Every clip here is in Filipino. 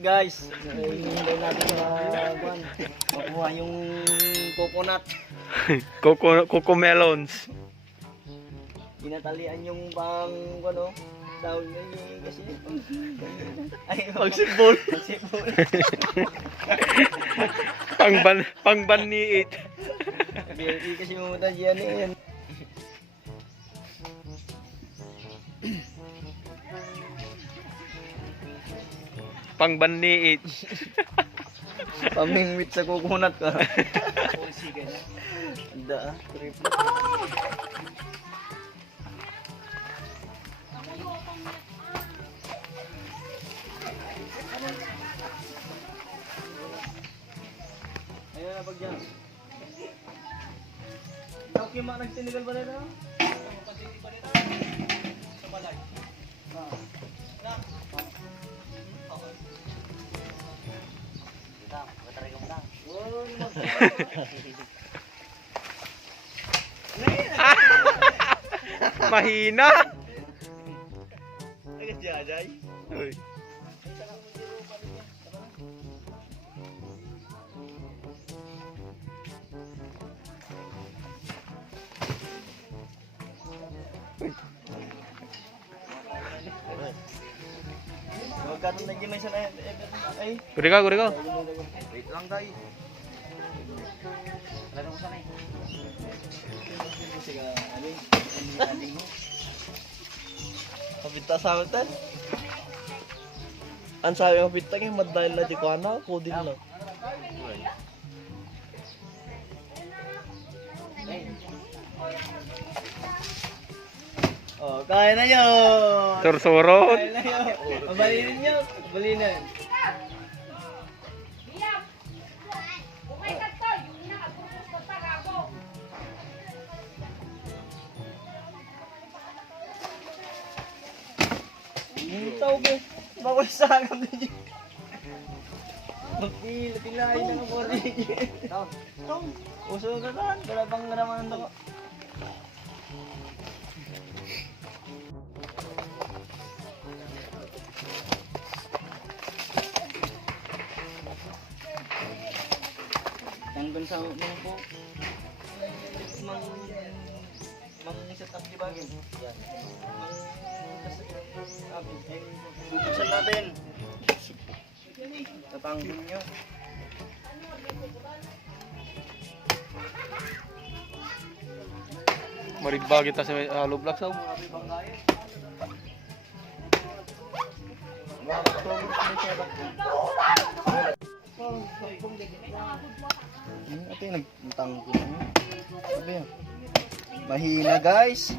Guys, hinihintay natin makuha yung coconut. Coco melons. Ginatalian yung pang tawag kasi ay Pagsipol. pagsipol. Pangbanniit. Hindi kasi mumutan diyan yan. Pangbanniit. Pamingwit sa coconut ka. Anda, trip. Ayun na pagyan. Ikaw kima nagsinigal ba nito? Pagpasiti ba nito? Sa balay. Na. Mahina. Agad jajay. Uy. Magkatong na gimay sa ay. Guri ka. Wait lang guys. Laro mo sana eh. Sige, ano mo? Kapita sa atin. Ang sabi ng kapita ngayon, madahil na di ko anak, kudin lang. Oh, kaya na yun! Sursurot. Kaya na yun! Mabalinin nyo! Mabalinin! Hintaw ko! Bakul sa agam na dyan! Magpilain na ka po rin dyan! Uso ka kan! Wala pang naman ako! Hanggang sa mga po mang set up di bagay. Yan. Bubuksan natin. Tatanggol nyo. Marigba kita sa hollow block sa. Ito yung nagtanggol nyo. Sabi yan. Mahina guys.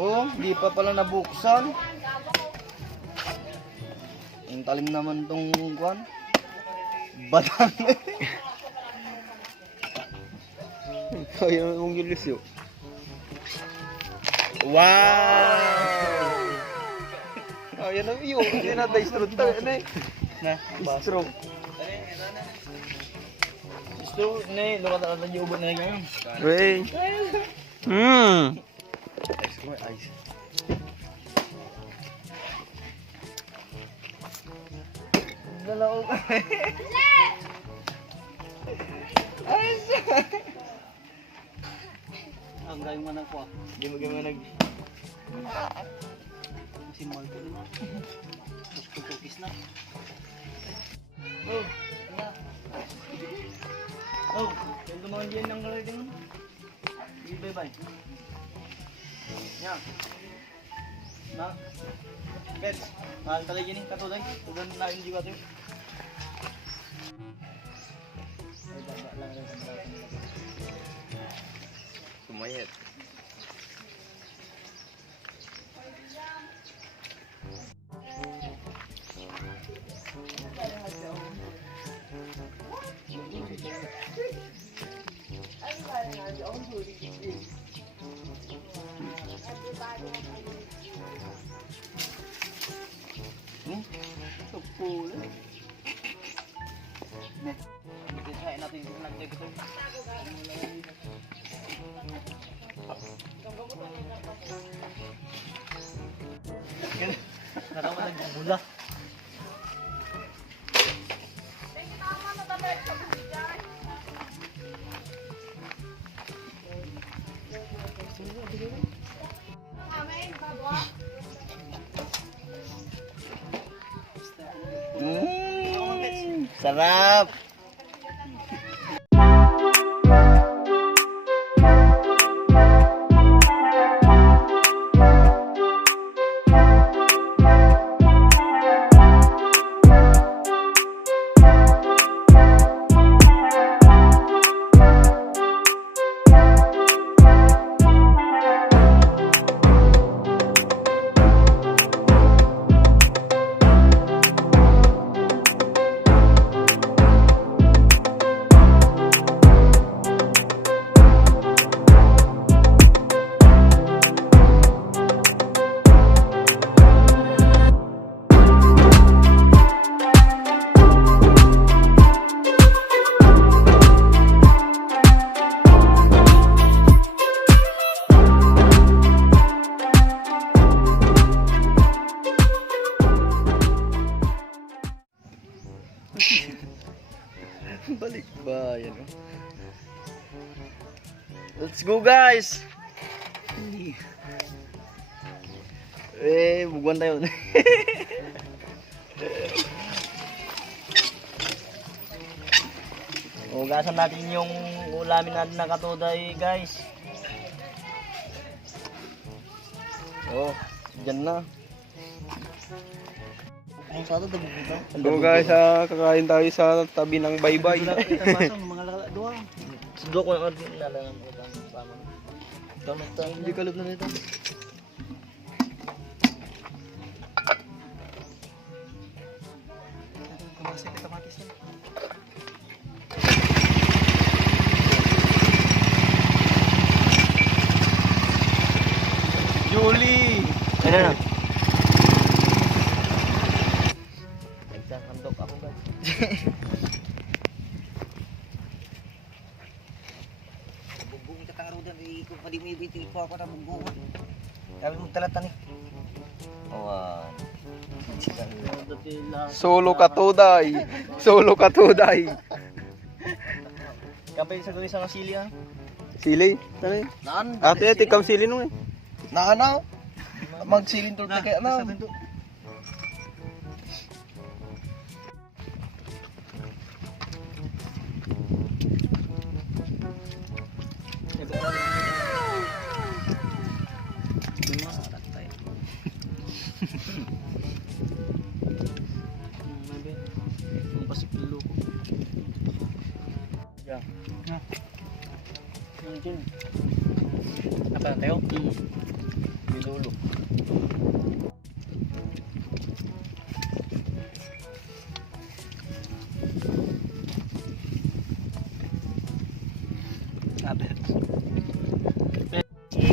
Oh, di pa pala nabuksan. Ang talim naman tong kwan. Batang. Kaya mong gilis yun. Wow! Ayan na yun. Ayan na distro tayo. Ano eh? Na, Distro. Gusto, ne, lukat na yung ubod na ngayon. Wey. Ice ko, ice. Dalaw ka. Ice! Ang gayong manang ko ah. Hindi mo gawin nag... Si Marco din ah. Tapos kukukis na. Oh, na. Oh, yung dumaan dyan ng kalating mo. Bye-bye. Yan. Na. Pets, mahal talaga yun eh. Katulad, tugan na yung jiwa ito. Sumayet. Kain natin yung nag-check ito. Nakamatag yung bula. Sarap! Balik ba? Yan o. Let's go guys! Bugwan tayo. Hugasan natin yung ulamin natin na katuday guys. Oh, dyan na. So guys, kakain tayo sa tabi ng baybay. Sudo ko naman nalang utang tama. Kamusta? Hindi kalog na nito. Kumasik ka kamatis na. Julie. Ano na? Nagsahandok ako guys. Bugbong ka tangarudan kung pwede mo ibiti ko ako na bugbong. Sabi mo talatan eh. Wow. Solo katuday. Solo katuday. Kapay sa gawin sa sili ah. Sili? Tani? Naan? Ate tikam sili nung eh. Naanaw? Magsilin to kaya na. Apa tayo? Bilulo.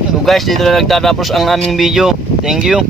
So guys, dito na nagtatapos ang aming video. Thank you.